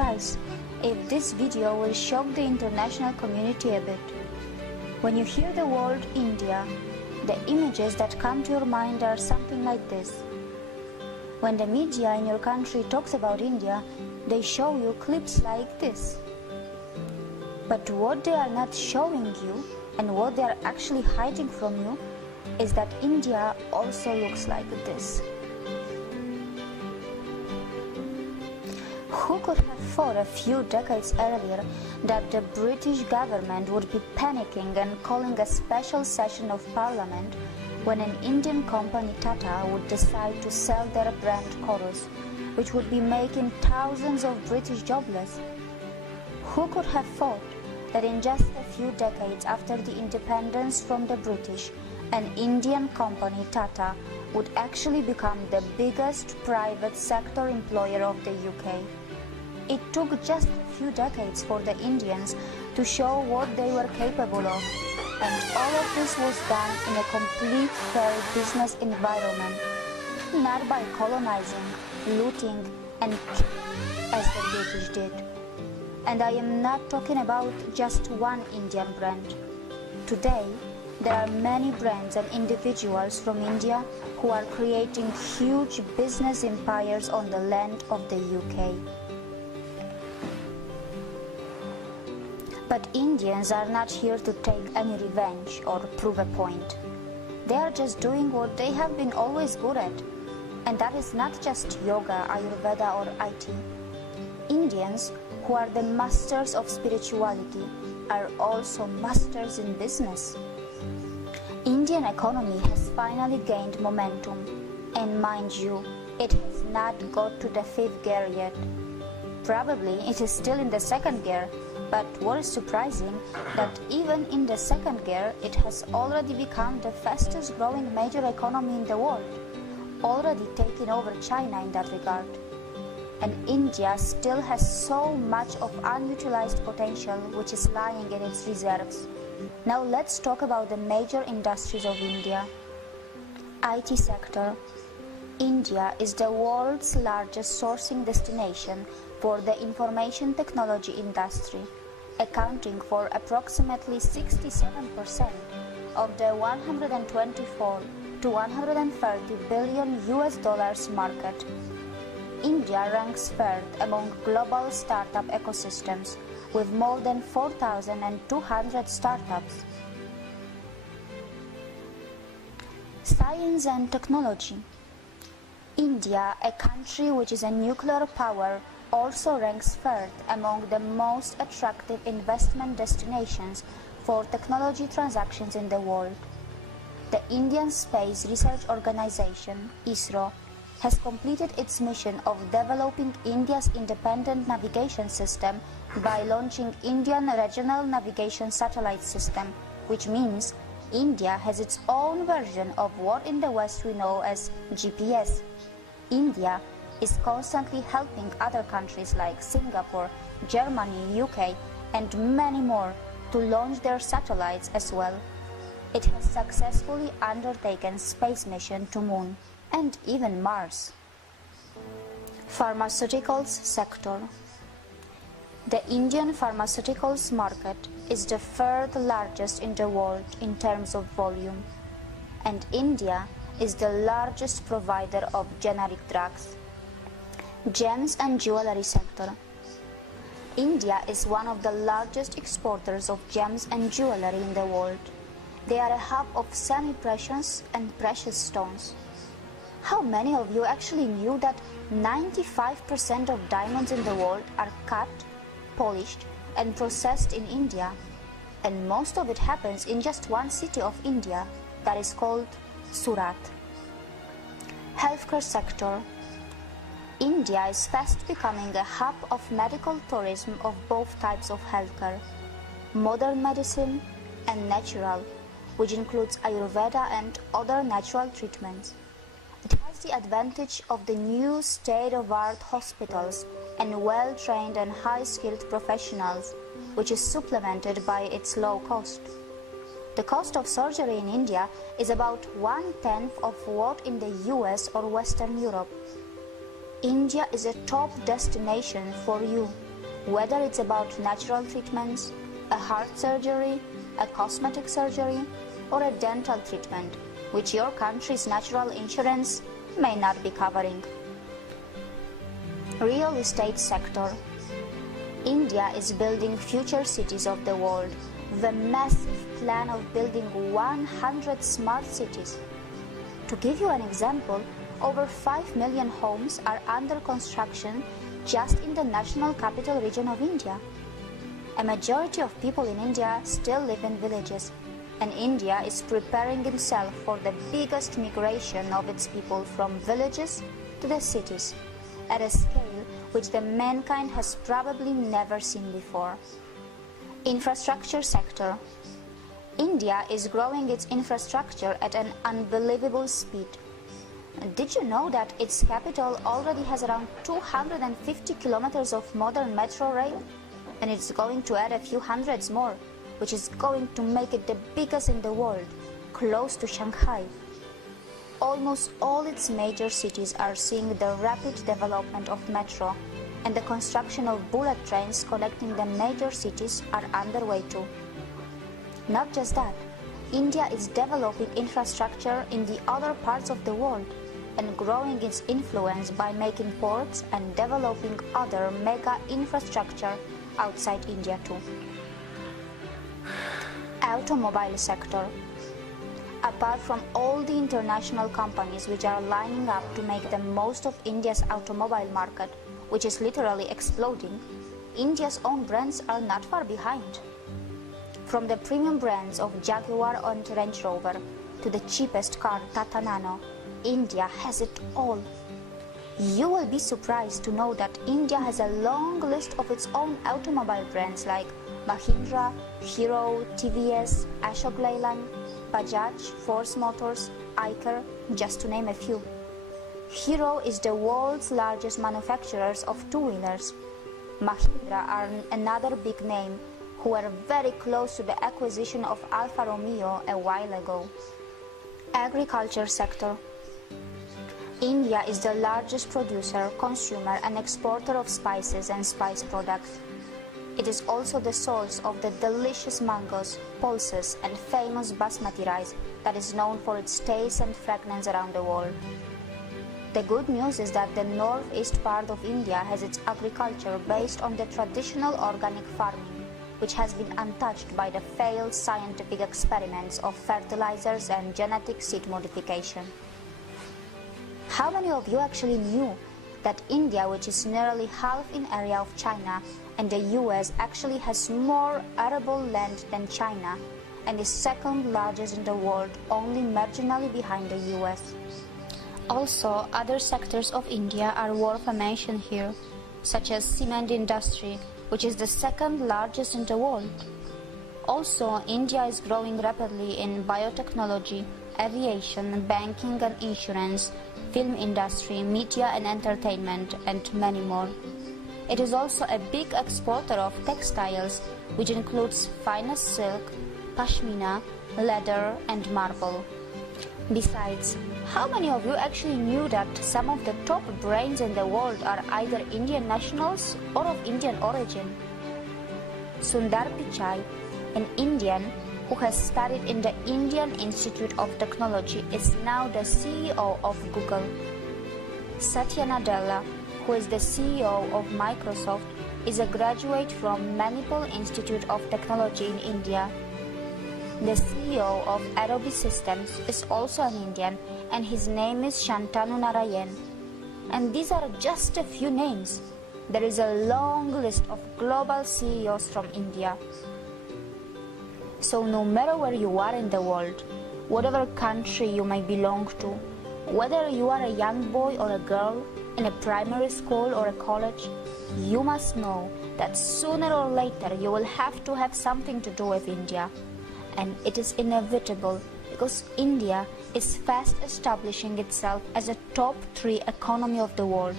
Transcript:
surprise if this video will shock the international community a bit. When you hear the word India, the images that come to your mind are something like this. When the media in your country talks about India, they show you clips like this. But what they are not showing you, and what they are actually hiding from you, is that India also looks like this. Who could have thought a few decades earlier that the British government would be panicking and calling a special session of parliament when an Indian company Tata would decide to sell their brand Chorus, which would be making thousands of British jobless? Who could have thought that in just a few decades after the independence from the British, an Indian company Tata would actually become the biggest private sector employer of the UK? It took just a few decades for the Indians to show what they were capable of, and all of this was done in a complete fair business environment, not by colonizing, looting and killing as the British did. And I am not talking about just one Indian brand. Today, there are many brands and individuals from India who are creating huge business empires on the land of the UK. But Indians are not here to take any revenge or prove a point. They are just doing what they have been always good at, and that is not just yoga, Ayurveda or IT. Indians, who are the masters of spirituality, are also masters in business. Indian economy has finally gained momentum, and mind you, it has not got to the 5th gear yet. Probably it is still in the 2nd gear, but what is surprising, that even in the 2nd gear, it has already become the fastest growing major economy in the world, already taking over China in that regard. And India still has so much of unutilized potential which is lying in its reserves. Now let's talk about the major industries of India. IT sector. India is the world's largest sourcing destination for the information technology industry, accounting for approximately 67% of the 124 to 130 billion US dollars market. India ranks 3rd among global startup ecosystems with more than 4,200 startups. Science and technology. India, a country which is a nuclear power, also ranks 3rd among the most attractive investment destinations for technology transactions in the world. The Indian Space Research Organization, ISRO, has completed its mission of developing India's independent navigation system by launching Indian Regional Navigation Satellite System, which means India has its own version of what in the West we know as GPS. India is constantly helping other countries like Singapore, Germany, UK, and many more to launch their satellites as well. It has successfully undertaken space mission to Moon and even Mars. Pharmaceuticals sector. The Indian pharmaceuticals market is the 3rd largest in the world in terms of volume, and India is the largest provider of generic drugs. Gems and jewelry sector. India is one of the largest exporters of gems and jewelry in the world. They are a hub of semi-precious and precious stones. How many of you actually knew that 95% of diamonds in the world are cut, polished, and processed in India? And most of it happens in just one city of India, that is called Surat. Healthcare sector. India is fast becoming a hub of medical tourism of both types of healthcare, modern medicine and natural, which includes Ayurveda and other natural treatments. It has the advantage of the new state-of-the-art hospitals and well-trained and high-skilled professionals, which is supplemented by its low cost. The cost of surgery in India is about 1/10 of what in the US or Western Europe. India is a top destination for you whether it's about natural treatments, a heart surgery, a cosmetic surgery, or a dental treatment, which your country's natural insurance may not be covering. Real estate sector. India is building future cities of the world with a massive plan of building 100 smart cities. To give you an example, over 5 million homes are under construction just in the national capital region of India. A majority of people in India still live in villages, and India is preparing itself for the biggest migration of its people from villages to the cities, at a scale which the mankind has probably never seen before. Infrastructure sector. India is growing its infrastructure at an unbelievable speed. Did you know that its capital already has around 250 kilometers of modern metro rail? And it's going to add a few hundreds more, which is going to make it the biggest in the world, close to Shanghai. Almost all its major cities are seeing the rapid development of metro, and the construction of bullet trains connecting the major cities are underway too. Not just that, India is developing infrastructure in the other parts of the world and growing its influence by making ports and developing other mega infrastructure outside India too. Automobile sector. Apart from all the international companies which are lining up to make the most of India's automobile market, which is literally exploding, India's own brands are not far behind. From the premium brands of Jaguar and Range Rover to the cheapest car Tata Nano, India has it all. You will be surprised to know that India has a long list of its own automobile brands like Mahindra, Hero, TVS, Ashok Leyland, Bajaj, Force Motors, Eicher, just to name a few. Hero is the world's largest manufacturer of two-wheelers. Mahindra are another big name who were very close to the acquisition of Alfa Romeo a while ago. Agriculture sector. India is the largest producer, consumer and exporter of spices and spice products. It is also the source of the delicious mangoes, pulses and famous basmati rice that is known for its taste and fragrance around the world. The good news is that the northeast part of India has its agriculture based on the traditional organic farming, which has been untouched by the failed scientific experiments of fertilizers and genetic seed modification. How many of you actually knew that India, which is nearly half in area of China, and the US actually has more arable land than China and is second largest in the world, only marginally behind the US? Also, other sectors of India are worth a mention here, such as cement industry, which is the second largest in the world. Also, India is growing rapidly in biotechnology, aviation, banking and insurance, film industry, media and entertainment, and many more. It is also a big exporter of textiles, which includes finest silk, pashmina, leather, and marble. Besides, how many of you actually knew that some of the top brains in the world are either Indian nationals or of Indian origin? Sundar Pichai, an Indian who has studied in the Indian Institute of Technology, is now the CEO of Google. Satya Nadella, who is the CEO of Microsoft, is a graduate from Manipal Institute of Technology in India. The CEO of Adobe Systems is also an Indian, and his name is Shantanu Narayan. And these are just a few names. There is a long list of global CEOs from India. So no matter where you are in the world, whatever country you may belong to, whether you are a young boy or a girl, in a primary school or a college, you must know that sooner or later you will have to have something to do with India. And it is inevitable because India is fast establishing itself as a top 3 economy of the world.